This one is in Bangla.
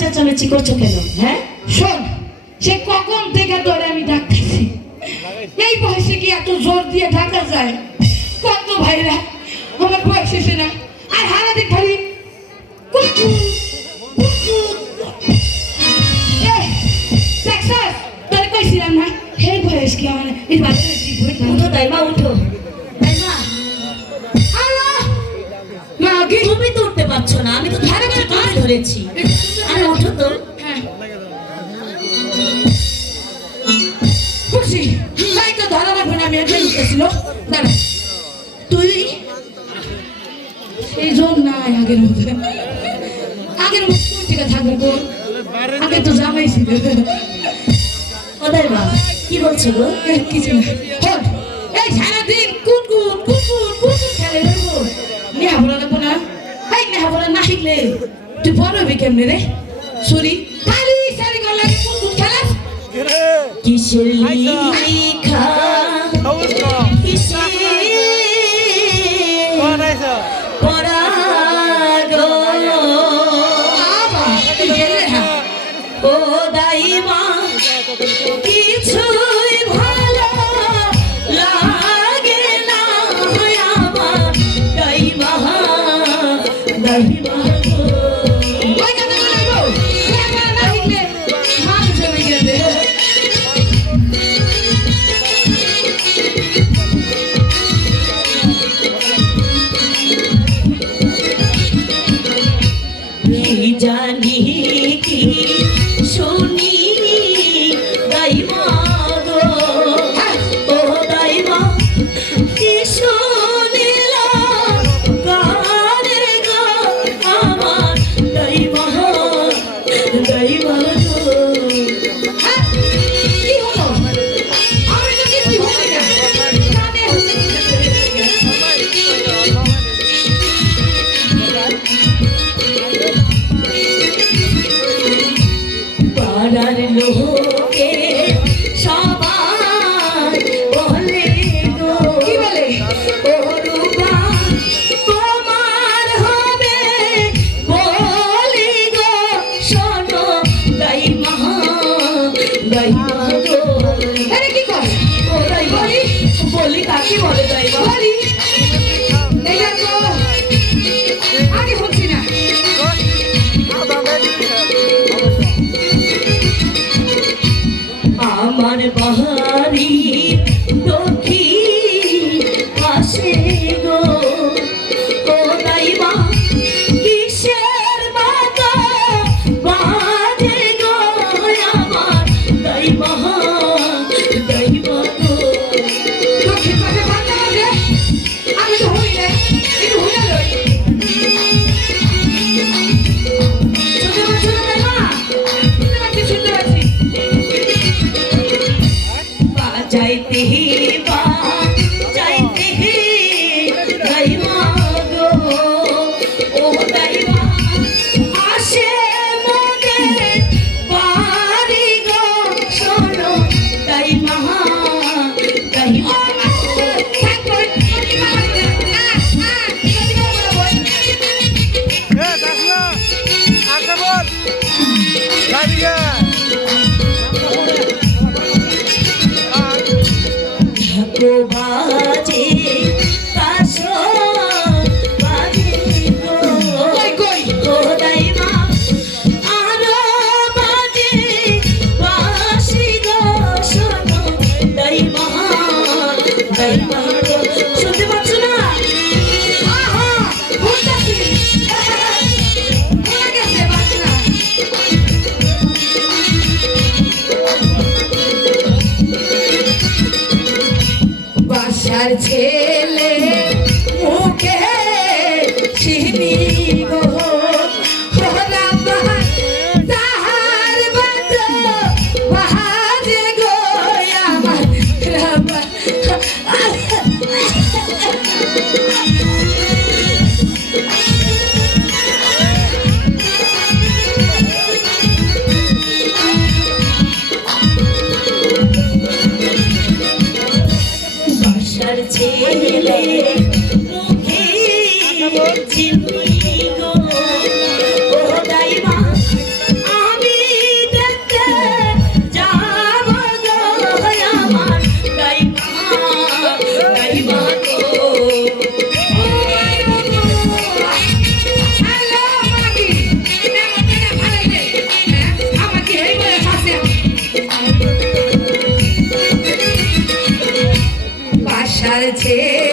চেঁচামেচি করছো কেন? হ্যাঁ শোন, সে কখন থেকে তোরে আমি ডাকতেছি, এই বয়সে কি এত জোর দিয়ে ডাকা যায়? কত ভাইরা আমার বয়স শেষে না, আর সারাদিন খালি তোরে কইছিলাম না এই বয়স কি আমার এই বাচ্চা উঠো তাই মা উঠো তাই মা। মা তুমি তো উঠতে পারছো না, আমি তো ধারে ধারে ধরেছি। আরে ওঠো তো। হ্যাঁ খুশি তাই তো ধরা রাখবে না, আমি একবার উঠতেছিল দাঁড়া তুই সেই জোর নাই আগের মধ্যে, আগের মধ্যে কোন টিকা থাকবে কোন আগে তো জামাইছিল। ওদের মা কি বলছো গো? কিছু না, এই সারাদিন কুটকুট কুটকুট কুটকুট খেলে নেবো নেহা বলা লাগবো না, এই নেহা বলা না শিখলে তুই বড় হবে কেমনে রে? সরি খালি সারি গলা লাগে কুটকুট খেলাস কিসের লিখা কিসের পরাগো ও দাইমা কিছুই ভালো লাগে না আমার দাইমা দাইমা জানি কি শুনি দাইমা গো ও দাইমা কি শুনিলা গানে গো আমার দাইমা দাইমা গো। কি হলো? আমি তো কিছু হই না কানে পাড়ার লোকে সবাই বলে গো কি বলে ও রূপা তোমার হবে বলি গো শোনো দাইমা দাইমা গো। আরে কি কর ও দাই বলি বলি কাকে বলে দাইমা বলি এই দেখো আগে হচ্ছি না আমার বাহারি দক্ষিণ পাশে গো ও দাইমা কিসের বাতা বাজে গো আমার দাইমা দাইমা গো। দক্ষিণ পাশে বাজে বাজে আমি তো হই না একটু হই না লই শুনতে পাচ্ছ না দাইমা? শুনতে পাচ্ছি যাইতে বা যাইতে দাইমা গো ও দাইমা আসে মনে বাড়ি গো শোনো দাইমা দাইমা বাসার ছেলে মুখে চিনি গো তাহার বাত বাহাজে গো আমার রাবা বাসার ছেলে মুখে চিনি গো ও দাইমা আমি দেখতে যাব গো আমার দাইমা দাইমা গো হ্যালো মাগি এটা মনে ভালো আমাকে এই বলে আছে বাসার ছেলে